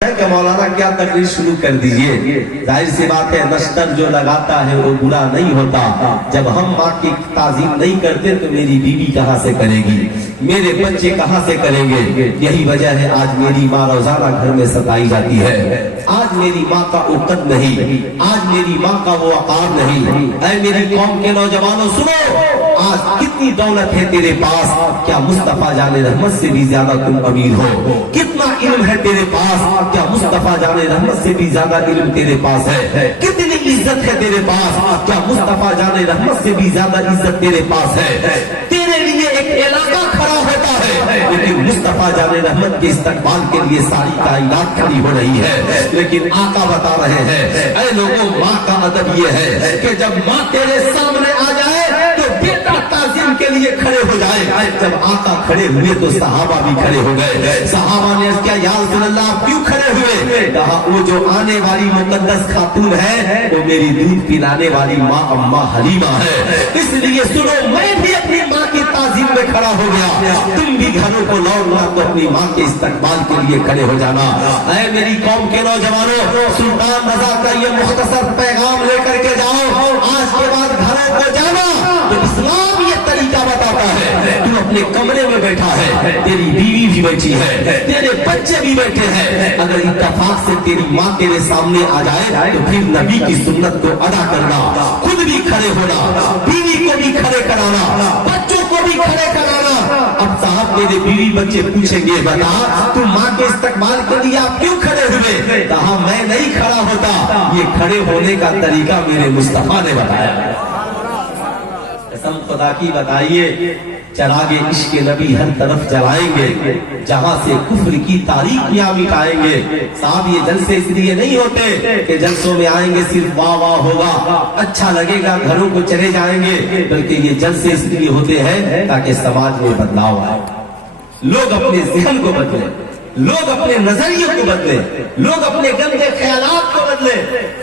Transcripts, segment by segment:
کہ مولانا کیا تقریر شروع کر دیجئے. ظاہر سی بات ہے نشتر جو لگاتا ہے وہ برا نہیں ہوتا. جب ہم ماں کی تعظیم نہیں کرتے تو میری بیوی کہاں سے کرے گی, میرے بچے کہاں سے کریں گے. یہی وجہ ہے آج میری ماں روزانہ گھر میں ستائی جاتی ہے. آج میری ماں کا عقد نہیں, آج میری ماں کا وہ وقار نہیں. اے میری قوم کے نوجوانوں سنو, آج کتنی دولت ہے تیرے پاس, کیا مصطفیٰ جان رحمت سے بھی زیادہ تم امیر ہو. کتنا علم ہے تیرے پاس, کیا مصطفیٰ جان رحمت سے بھی زیادہ علم تیرے پاس ہے. کتنی عزت ہے تیرے پاس, کیا مصطفیٰ جان رحمت سے بھی زیادہ عزت تیرے پاس ہے. تیرے لیے ایک علاقہ کھڑا ہوتا ہے, لیکن مصطفیٰ جان رحمت کے استقبال کے لیے ساری کائنات کھڑی ہو رہی ہے. لیکن آقا بتا رہے ہیں اے لوگوں, ماں کا ادب یہ ہے کہ جب ماں تیرے سامنے آ جائے تو بیٹا تعظیم کے لیے کھڑے ہو جائے. جب آقا کھڑے ہوئے تو صحابہ بھی کھڑے ہو گئے. صحابہ نے کیا یا رسول اللہ آپ کیوں کھڑے ہوئے؟ کہا وہ جو آنے والی مقدس خاتون ہے وہ میری دودھ پلانے والی ماں اماں حلیمہ ہے. اس لیے سنو, میں بھی اپنی ماں کی تعظیم میں کھڑا ہو گیا, تم بھی گھروں کو لوٹنا تو اپنی ماں کے استقبال کے لیے کھڑے ہو جانا. اے میری قوم کے نوجوانوں, سلطان رضا کا یہ مختصر پیغام لے کر کے جاؤ. آج کے بعد گھروں کو جانا تو اسلام یہ طریقہ بتاتا ہے. تو اپنے کمرے میں بیٹھا ہے, تیری بیوی بھی بیٹھی ہے, تیرے بچے بھی بیٹھے ہیں. اگر اتفاق سے تیری ماں تیرے سامنے آ جائے تو پھر نبی کی سنت کو ادا کرنا, خود بھی کھڑے ہونا, بیوی کو بھی کھڑے کرانا, بچوں کو بھی کھڑے کرانا. اب صاحب میرے بیوی بچے پوچھیں گے بتا تم ماں کے استقبال کے لیے آپ کیوں کھڑے ہوئے؟ کہا میں نہیں کھڑا ہوتا, یہ کھڑے ہونے کا طریقہ میرے مصطفیٰ نے بتایا. قسم خدا کی بتائیے, چراغ عشق نبی ہر طرف جلائیں گے, جہاں سے کفر کی تاریکیاں مٹائیں گے. صاحب یہ جلسے اس لیے نہیں ہوتے کہ جلسوں میں آئیں گے صرف واہ واہ ہوگا, اچھا لگے گا, گھروں کو چلے جائیں گے, بلکہ یہ جلسے اس لیے ہوتے ہیں تاکہ سماج میں بدلاؤ آئے, لوگ اپنے ذہن کو بدلیں, لوگ اپنے نظریے کو بدلے, لوگ اپنے گندے خیالات کو بدلے.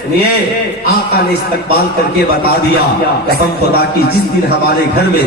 سنیے, آقا نے استقبال کر کے بتا دیا, قسم خدا کی جس دن ہمارے گھر میں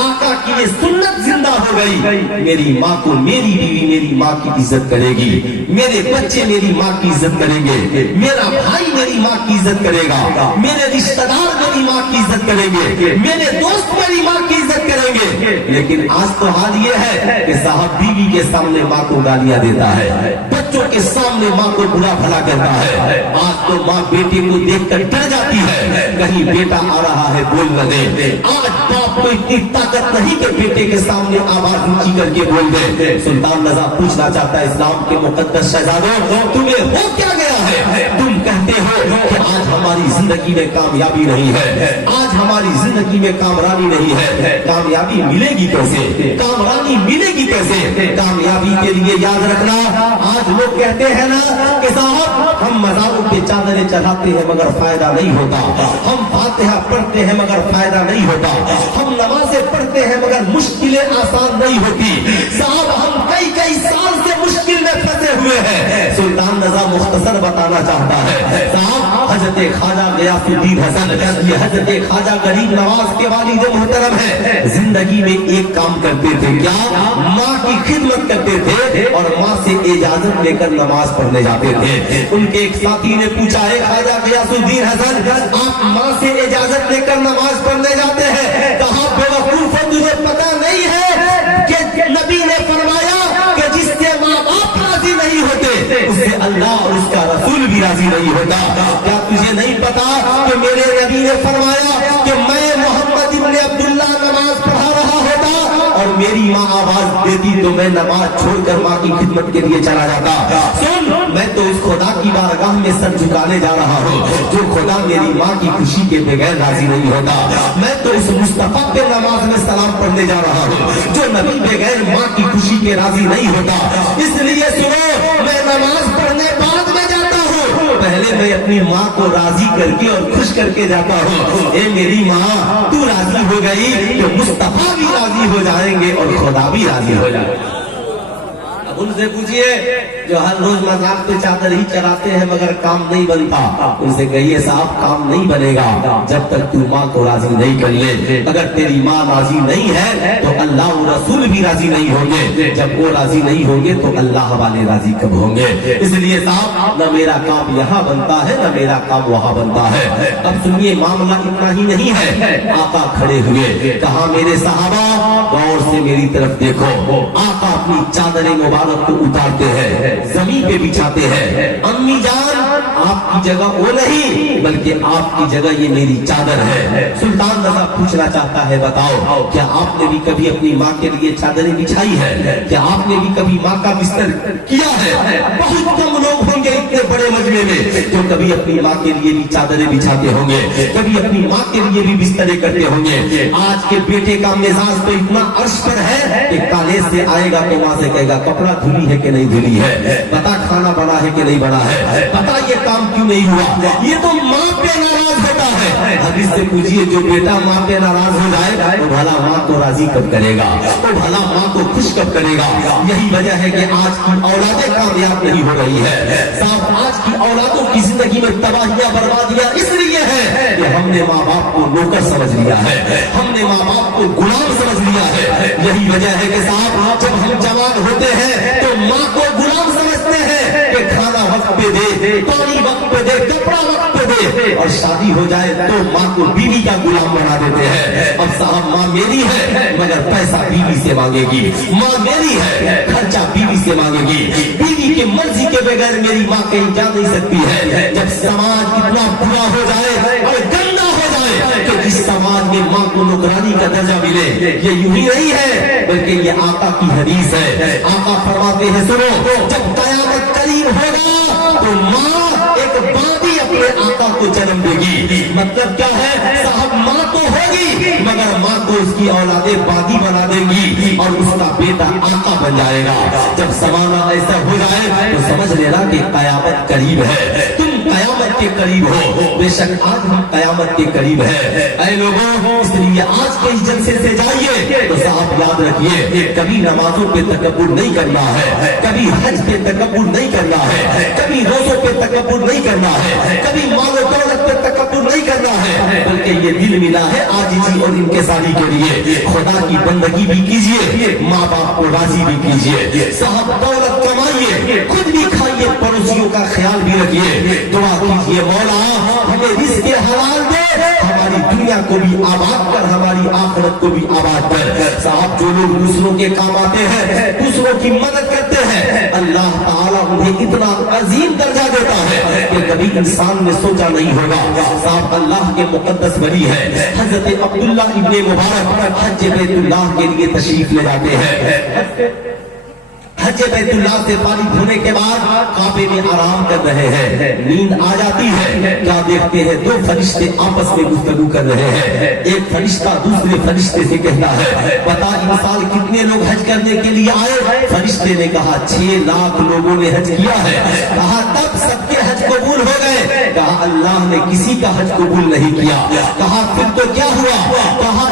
آقا کی یہ سنت زندہ ہو گئی, میری ماں کو میری بیوی میری ماں کی عزت کرے گی, میرے بچے میری ماں کی عزت کریں گے, میرا بھائی میری ماں کی عزت کرے گا, میرے رشتہ دار میری ماں کی عزت کریں گے, میرے دوست میری ماں کی عزت کریں گے. لیکن آج تو حال یہ ہے کہ صاحب بیوی کے سامنے ماں کو گالیاں دیتا ہے, بچوں کے سامنے ماں کو برا بھلا کرتا ہے. آج تو ماں بیٹے کو دیکھ کر ڈر جاتی ہے, کہیں بیٹا آ رہا ہے بول نہ دے. آج باپ کو اتنی طاقت نہیں کہ بیٹے کے سامنے آواز اونچی کر کے بول دے. سلطان رضا پوچھنا چاہتا ہے اسلام کے مقدس شہزادوں, تمہیں ہو کیا گیا ہے؟ تم کہتے ہو کہ آج ہماری زندگی میں کامیابی نہیں ہے, آج ہماری زندگی میں کامرانی نہیں ہے. کامیابی ملے گی کیسے, کامرانی ملے گی کیسے؟ کامیابی کے لیے یاد رکھنا, آج لوگ کہتے ہیں نا کہ صاحب ہم مزاروں پہ چادریں چڑھاتے ہیں مگر فائدہ نہیں ہوتا, ہم فاتحہ پڑھتے ہیں مگر فائدہ نہیں ہوتا, ہم نمازیں پڑھتے ہیں مگر مشکلیں آسان نہیں ہوتی. صاحب ہم کئی کئی سال سے مشکل میں پھنسے ہوئے ہیں. سلطان رضا مختصر بتانا چاہتا ہے, صاحب حضرت خواجہ غیاث الدین حسن, یہ حضرت خواجہ غریب نواز کے والد محترم ہے, زندگی میں ایک کام کرتے تھے, کیا؟ ماں کی خدمت کرتے تھے اور ماں سے اجازت لے کر نماز پڑھنے جاتے تھے. ان کے ایک ساتھی نے پوچھا ہے خواجہ غیاث الدین حسن, آپ ماں سے اجازت لے کر نماز پڑھنے جاتے ہیں؟ کہا بے وقوف, تجھے پتہ نہیں ہے کہ نبی نے فرمایا کہ جس سے ماں باپ راضی نہیں ہوتے اس سے اللہ اور اس کا رسول بھی راضی نہیں ہوتا. کیا تجھے نہیں پتا کہ میرے نبی نے فرمایا کہ میں محمد ابن عبداللہ نماز پڑھا رہا ہوتا اور میری ماں آواز دیتی تو میں نماز چھوڑ کر ماں کی خدمت کے لیے چلا جاتا. سن, میں تو اس خدا کی بارگاہ میں سر جھکانے جا رہا ہوں جو خدا میری ماں کی خوشی کے بغیر راضی نہیں ہوتا. میں تو اس مصطفیٰ پہ نماز میں سلام پڑھنے جا رہا ہوں جو نبی بغیر ماں کی خوشی کے راضی نہیں ہوتا. اس لیے سنو, میں نماز پڑھنے بعد میں جاتا ہوں, پہلے میں اپنی ماں کو راضی کر کے اور خوش کر کے جاتا ہوں. اے میری ماں, تو راضی ہو گئی تو مصطفیٰ بھی راضی ہو جائیں گے اور خدا بھی راضی ہو جائے گا. उनसे पूछिए जो हर रोज मजाक पे चादर ही चलाते हैं मगर काम नहीं बनता, उनसे कहिए साहब काम नहीं बनेगा जब तक तू माँ को राजी नहीं कर ले। अगर तेरी माँ राजी नहीं है तो अल्लाह और रसूल भी राजी नहीं होंगे, जब वो राजी नहीं होंगे तो अल्लाह वाले राजी कब होंगे। इसलिए साहब न मेरा काम यहाँ बनता है न मेरा काम वहाँ बनता है। अब सुनिए मामला इतना ही नहीं है। आका खड़े हुए, कहा मेरे सहाबा गौर से मेरी तरफ देखो। आका अपनी चादरें मुबारक को उतारते हैं, जमीन पे बिछाते हैं। अम्मी जान आपकी जगह वो नहीं बल्कि आपकी जगह ये मेरी चादर है। सुल्तान रजा पूछना चाहता है बताओ क्या आपने भी कभी अपनी माँ के लिए चादरें बिछाई है? क्या आपने भी कभी माँ का बिस्तर किया है? बहुत कम लोग होंगे इतने बड़े मजमे में जो कभी अपनी माँ के लिए भी चादरें बिछाते होंगे, कभी अपनी माँ के लिए भी बिस्तरे करते होंगे। आज के बेटे का मिजाज तो इतना अर्श पर है कि कॉलेज से आएगा तो माँ से कहेगा कपड़ा धुली है कि नहीं धुली है, पता खाना बना है कि नहीं बना है, पता ये काम क्यों नहीं हुआ। ये तो माँ पे नाराज होता है। हदीस से पूछिए जो बेटा माँ पे नाराज हो जाए तो भला माँ को राजी कब करेगा, तो भला माँ को खुश कब करेगा। यही वजह है कि आज की औलादें कामयाब नहीं हो रही है। साहब आज की औलादों की जिंदगी में तबाहियां बर्बादियां इसलिए है कि हमने माँ बाप को नौकर समझ लिया है, हमने माँ बाप को गुलाम समझ लिया है। यही वजह है कि साहब जब हम जवान होते हैं तो माँ को गुलाम समझते हैं कि खाना वक्त पे दे, पानी वक्त पे दे, कपड़ा वक्त पे दे, और शादी हो जाए तो माँ को बीवी का गुलाम बना देते हैं। अब साहब माँ मेरी है मगर पैसा बीवी से मांगेगी, माँ मेरी है खर्चा बीवी से मांगेगी, बीवी की मर्जी के बगैर मेरी माँ कहीं जा नहीं सकती है। जब समाज इतना बुरा हो जाए और गंदा हो जाए कि जिस समाज में माँ को नौकरानी का दर्जा मिले, ये यूं ही नहीं है बल्कि ये आका की हदीस है। आका फरमाते हैं सुनो जब कयामत करीब होगा तो माँ एक बादी अपने आका को जन्म देगी। मतलब क्या है साहब माँ तो होगी मगर माँ को उसकी औलादे बादी बना देंगी और उसका बेटा आका बन जाएगा। जब जमाना ऐसा हो जाए तो समझ लेना कि कयामत करीब है। तुम कयामत के करीब हो, बेशक आज हम कयामत के करीब है। ऐ लोगों इसलिए आज के इस जलसे से जाइए तो साहब याद रखिए कभी नमाजों पे तकब्बुर नहीं करना है, कभी हज पे तकब्बुर नहीं करना है, कभी रोजों पे तकब्बुर नहीं करना है, कभी मालो दौलत पे तकब्बुर नहीं करना है, बल्कि ये दिल मिला है आजिज़ी और इनकिसारी के लिए। खुदा की बंदगी भी कीजिए, माँ बाप को राजी भी कीजिए। साहब दौलत कमाइए, खुद भी खाइए, पड़ोसियों का ख्याल भी रखिए। दुआ कीजिए मौला हमें रिज़्क़ हलाल दे, हमारी दुनिया को भी आबाद कर, हमारी आखिरत को भी आबाद कर। साहब जो लोग दूसरों के काम आते हैं, दूसरों की मदद करते हैं, अल्लाह ताला उन्हें इतना अजीम दर्जा देता है कि कभी इंसान ने सोचा नहीं होगा। साहब अल्लाह के मुकद्दस वली है हजरत अब्दुल्ला इब्ने मुबारक हज बैतुल्लाह के लिए तशरीफ ले जाते हैं। हज बैतुल्लाह से फारिग होने के बाद काबे में आराम कर रहे हैं, नींद आ जाती है। क्या देखते हैं दो फरिश्ते आपस में गुफ्तगू कर रहे हैं। एक फरिश्ता दूसरे फरिश्ते से कहता है बता इन साल कितने लोग हज करने के लिए आए? फरिश्ते ने कहा 6 लाख लोगों ने हज किया है। कहा तब सबके हज कबूल हो गए? कहा अल्लाह ने किसी का हज कबूल नहीं किया। कहा फिर तो क्या हुआ? कहा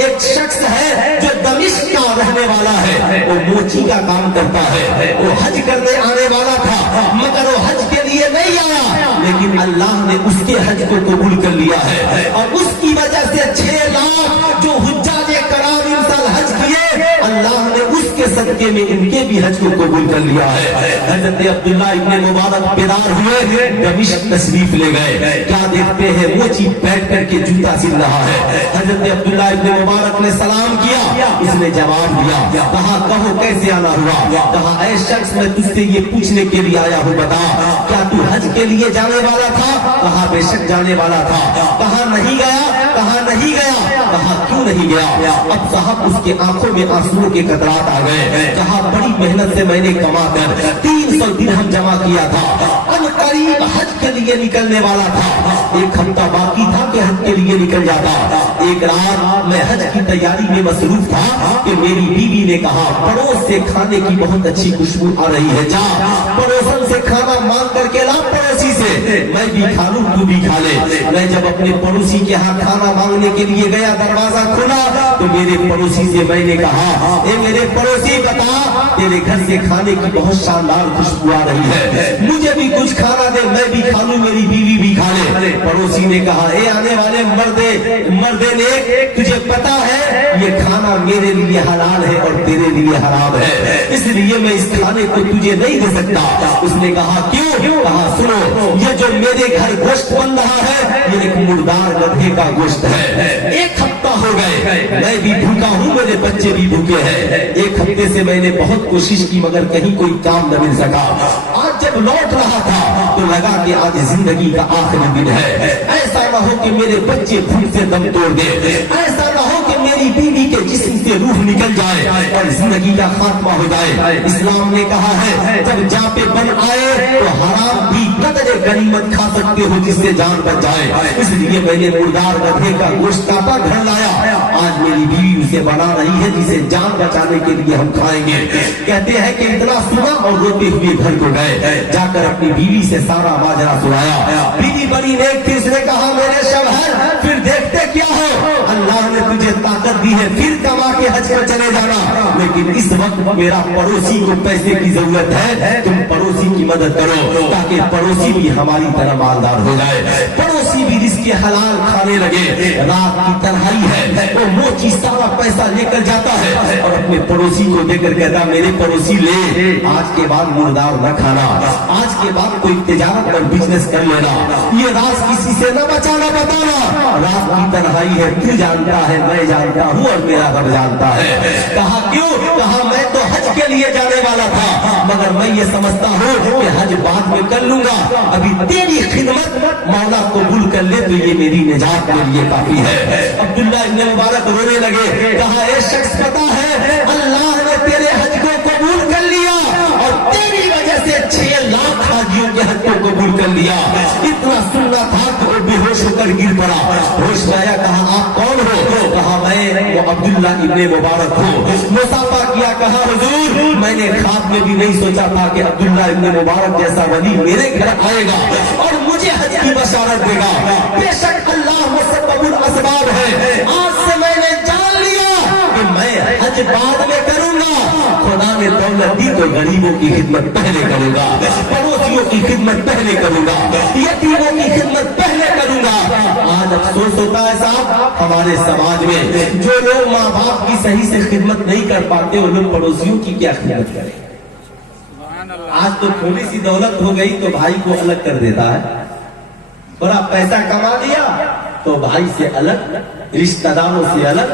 एक शख्स है जो दमिश्क का रहने वाला है, वो मोची का काम करता है, वो हज करने आने वाला था मगर वो हज के लिए नहीं आया, लेकिन अल्लाह ने उसके हज को कबूल कर लिया है और उसकी वजह से 6 लाख जो हुज्जाजे कराम इन साल हज किए अल्लाह ने उसके सदके में इनके भी हज को कबूल कर लिया है। हजरत अब्दुल्ला इब्ने मुबारक बेदार हुए, दमिश्क तशरीफ ले गए। क्या देखते हैं मोची बैठ करके जूता सिल रहा है। हजरत अब्दुल्ला इब्ने मुबारक ने सलाम किया, उसने जवाब दिया। कहा कहो कैसे आना हुआ? कहा ऐ शख्स मैं तुझसे ये पूछने के लिए आया हूँ, बता क्या तू हज के लिए जाने वाला था? कहा बेशक जाने वाला था। कहा नहीं गया? कहा नहीं गया। कहा क्यों नहीं गया? अब साहब उसके आंखों में आंसुओं के कतरात आ गए। कहा बड़ी मेहनत से मैंने कमा कर 300 दिरहम जमा किया था, करीब हज के लिए निकलने वाला था, 1 हफ्ता बाकी था कि हज के लिए निकल जाता। एक रात मैं हज की तैयारी में मसरूफ था कि मेरी बीवी ने कहा पड़ोस से खाने की बहुत अच्छी खुशबू आ रही है, जा पड़ोसन से खाना मांग करके ला पड़ोसी से। मैं भी खा लूं तू भी खा ले। मैं जब अपने पड़ोसी के यहाँ खाना मांगने के लिए गया, दरवाजा खुला तो मेरे पड़ोसी से मैंने कहा, ए मेरे पड़ोसी बता, तेरे घर से खाने की बहुत शानदार खुशबू आ रही है, मुझे भी कुछ खाना दे, मैं भी खा लूं, मेरी बीवी भी खा ले। पड़ोसी ने कहा, ए आने वाले मर्दे ने, तुझे पता है ये खाना मेरे लिए हलाल है और तेरे लिए हराम है, इसलिए मैं इस खाने को तुझे नहीं दे सकता। उसने कहा क्यों? कहा सुनो, ये जो मेरे घर गोश्त बन रहा है ये एक मुर्दार गधे का गोश्त है। एक हफ्ता हो गए, मैं भी भूखा हूँ, मेरे बच्चे भी भूखे हैं। एक हफ्ते से मैंने बहुत कोशिश की मगर कहीं कोई काम न मिल सका। आज जब लौट रहा था तो लगा कि आज जिंदगी का आखिरी दिन है, ऐसा न हो कि मेरे बच्चे भूख से दम तोड़ दे, ऐसा न हो कि मेरी बीवी के जिस्म से रूह निकल जाए और जिंदगी का खात्मा हो जाए। इस्लाम ने कहा है जब जापे बन आए तो हराम भी कदरे गनीमत खा सकते हो जिससे जान बच जाए। इसलिए मैंने मुर्दार गधे का गोश्त काटा, घर लाया। आज मेरी बीवी उसे बना रही है जिसे जान बचाने के लिए हम खाएंगे। कहते हैं कि इतना सुना और रोते हुए घर को गए, जाकर अपनी बीवी से सारा माजरा सुनाया। बीवी बड़ी नेक थी, उसने कहा मेरे शौहर फिर देखते क्या हो, अल्लाह ने तुझे ताकत दी है, फिर कमा के हज पर चले जाना, लेकिन इस वक्त मेरा पड़ोसी को पैसे की जरूरत है, तुम पड़ोसी की मदद करो ताकि पड़ोसी भी हमारी तरह मालदार हो जाए, पड़ोसी भी जिसके हलाल खाने लगे। रात की तन्हाई है, वो मोची सारा पैसा लेकर जाता है और अपने पड़ोसी को देकर कहता मेरे पड़ोसी ले, आज के बाद मुर्दार न खाना, आज के बाद कोई तिजारत और बिजनेस कर लेना, ये राज किसी से न बचाना बताना। रात की तन्हाई है, तू जानता है, मैं जानता हूँ और मेरा रब जानता है। कहा क्यों? कहा मैं तो हज के लिए जाने वाला था मगर मैं ये समझता हूँ कि हज बाद में कर लूंगा, अभी तेरी खिदमत मौला कबूल कर ले तो ये मेरी निजात के लिए काफी है। अब्दुल्ला इब्न मुबारक रोने लगे, कहा ए शख्स पता है अल्लाह ने तेरे हज को कबूल कर लिया और तेरी वजह से 6 लाख हाजियों के हज को कबूल कर लिया। इतना सुनना था कि वो बेहोश होकर गिर पड़ा, होश में आया, कहा आप कौन हो? कहा मैं वो अब्दुल्ला इब्न मुबारक हूँ। मुसाफा किया, कहा हुजूर मैंने ख्वाब में भी नहीं सोचा था कि अब्दुल्ला इब्न मुबारक जैसा वली मेरे घर आएगा और मुझे हज की बशारत देगा। बेशक अल्लाह मुसब्बिबुल असबाब है, आज से मैंने जान लिया कि मैं हज बाद में करूंगा। खुदा ने दौलत दी तो गरीबों की खिदमत पहले करूंगा, पड़ोसियों की खिदमत पहले करूंगा, यतीमों की खिदमत पहले करूंगा। आज अफसोस होता है साहब हमारे समाज में जो लोग माँ बाप की सही से खिदमत नहीं कर पाते, वो लोग पड़ोसियों की क्या खिदमत करें। आज तो थोड़ी सी दौलत हो गई तो भाई को अलग कर देता है, बड़ा पैसा कमा लिया तो भाई से अलग, रिश्तेदारों से अलग,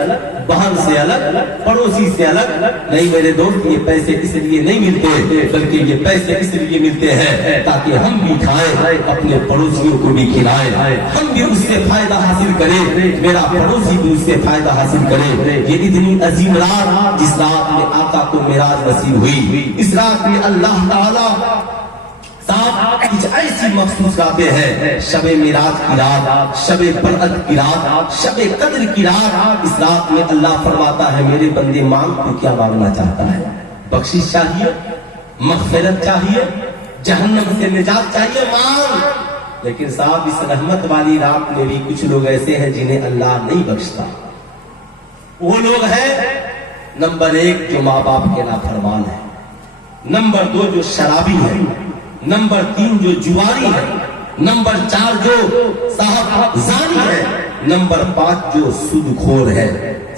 बहन से अलग, पड़ोसी से अलग। नहीं मेरे दोस्त, ये पैसे इसलिए नहीं मिलते बल्कि ये पैसे इसलिए मिलते हैं ताकि हम भी खाएं, अपने पड़ोसियों को भी खिलाएं, हम भी उससे फायदा हासिल करें, मेरा पड़ोसी भी उससे फायदा हासिल करे। ये इतनी अजीम रात जिस रात में आका को मेराज नसीब हुई, इस रात में अल्लाह ताला साहब कुछ ऐसी मखसूस रातें हैं, शबे मिराज की रात, शबे बरअत की रात, शबे कद्र की रात। इस रात में अल्लाह फरमाता है मेरे बंदे मांग तो क्या मांगना चाहता है, बख्शिश चाहिए, मग़फ़िरत चाहिए, जहन्नम से निजात चाहिए, मांग। लेकिन साहब इस रहमत वाली रात में भी कुछ लोग ऐसे हैं जिन्हें अल्लाह नहीं बख्शता। वो लोग हैं नंबर 1 जो माँ बाप के नाफरमान है, नंबर 2 जो शराबी है, नंबर 3 जो जुआरी है, नंबर 4 जो साहब जानी है, नंबर 5 जो सूदखोर है।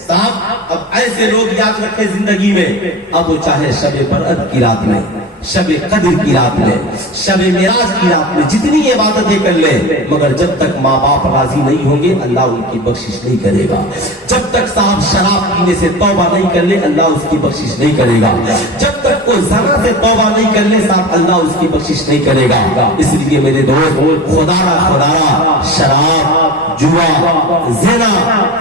साहब अब ऐसे लोग याद रखे जिंदगी में, अब वो चाहे शबे बरअत की रात में, शबे कद्र की रात में, शबे मिराज की रात में जितनी इबादतें कर ले, मगर जब तक माँ बाप राजी नहीं होंगे अल्लाह उनकी बख्शिश नहीं करेगा। जब तक साहब शराब पीने से तौबा नहीं कर ले अल्लाह उसकी बख्शिश नहीं करेगा। जब तक कोई ज़ना से तौबा नहीं कर ले साहब अल्लाह उसकी बख्शिश नहीं करेगा। इसलिए मेरे दोस्त खुदारा शराब, जुआ, ज़िना,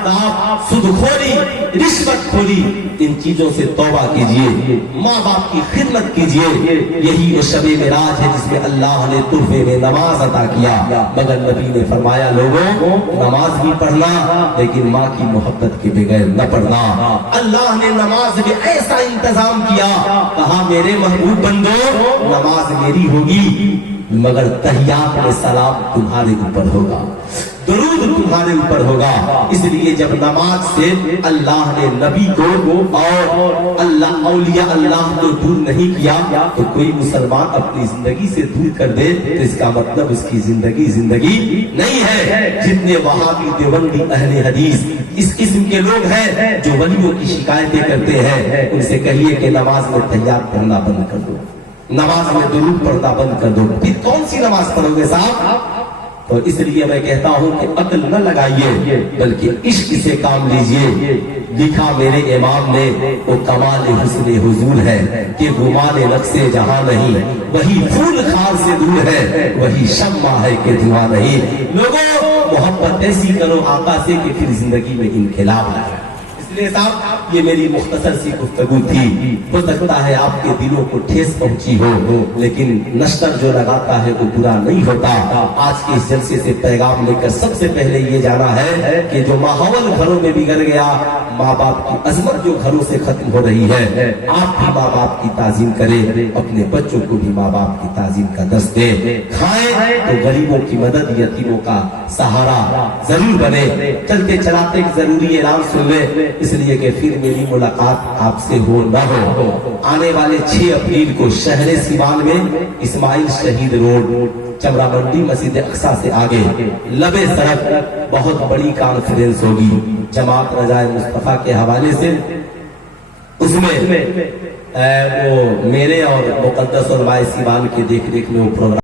साहब सुदखोरी, रिश्वतखोरी, इन चीजों से तौबा कीजिए, माँ बाप की खिदमत कीजिए। यही वो शबे मिराज है जिसमें अल्लाह ने तोहफे में नमाज अता किया। मगर नबी ने फरमाया लोगों नमाज भी पढ़ना लेकिन माँ की मोहब्बत के बगैर न पढ़ना। अल्लाह ने नमाज में ऐसा इंतजाम किया, कहा मेरे महबूब बंदो नमाज मेरी होगी मगर तहियात में सलाम तुम्हारे ऊपर होगा, दरूद तुम्हारे ऊपर होगा। इसलिए जब नमाज से अल्लाह ने नबी को और अल्लाह औलिया अल्लाह को दूर नहीं किया, तो कोई मुसलमान अपनी जिंदगी से दूर कर दे तो इसका मतलब उसकी जिंदगी नहीं है। जितने वहाबी देवबंदी अहले हदीस इस किस्म के लोग हैं जो वलियों की शिकायतें करते हैं, उनसे कहिए कि नमाज में तहियात पढ़ना बंद कर दो, नमाज में दुरूद पढ़ना बंद कर दो। फिर कौन सी नमाज पढ़ोगे साहब? तो इसलिए मैं कहता हूं कि अक्ल न लगाइए बल्कि इश्क से काम लीजिए। लिखा मेरे इमाम ने वो कमाल हुस्न हुजूर है कि गुमाने नक्शे जहां नहीं, वही फूल खार से दूर है, वही शम्मा है कि धुआं नहीं। लोगों मोहब्बत ऐसी करो आका से कि फिर जिंदगी में इनकलाब आए। इसलिए साहब ये मेरी मुख्तसर सी गुफ्तगू थी, हो सकता है आपके दिलों को ठेस पहुंची हो, लेकिन नश्तर जो लगाता है वो बुरा नहीं होता। आज के इस जलसे से पैगाम लेकर सबसे पहले ये जाना है कि जो माहौल घरों में बिगड़ गया, माँ बाप की अजमत जो घरों से खत्म हो रही है, आप भी माँ बाप की ताजीम करें, अपने बच्चों को भी माँ बाप की ताजीम का दर्स दें। खाएं तो गरीबों की मदद, यतीमों का सहारा जरूर बने। चलते चलाते एक जरूरी ऐलान सुन ले, इसलिए कि फिर मेरी मुलाकात आपसे हो न हो। आने वाले 6 अप्रैल को शहर सिवान में इस्माइल शहीद रोड चमरा मंडी मस्जिद अक्सा से आगे लबे सड़क बहुत बड़ी कॉन्फ्रेंस होगी जमात रजाए मुस्तफा के हवाले से। उसमें वो मेरे और मुकद्दस उलमाए सिवान के देख रेख में वो प्रोग्राम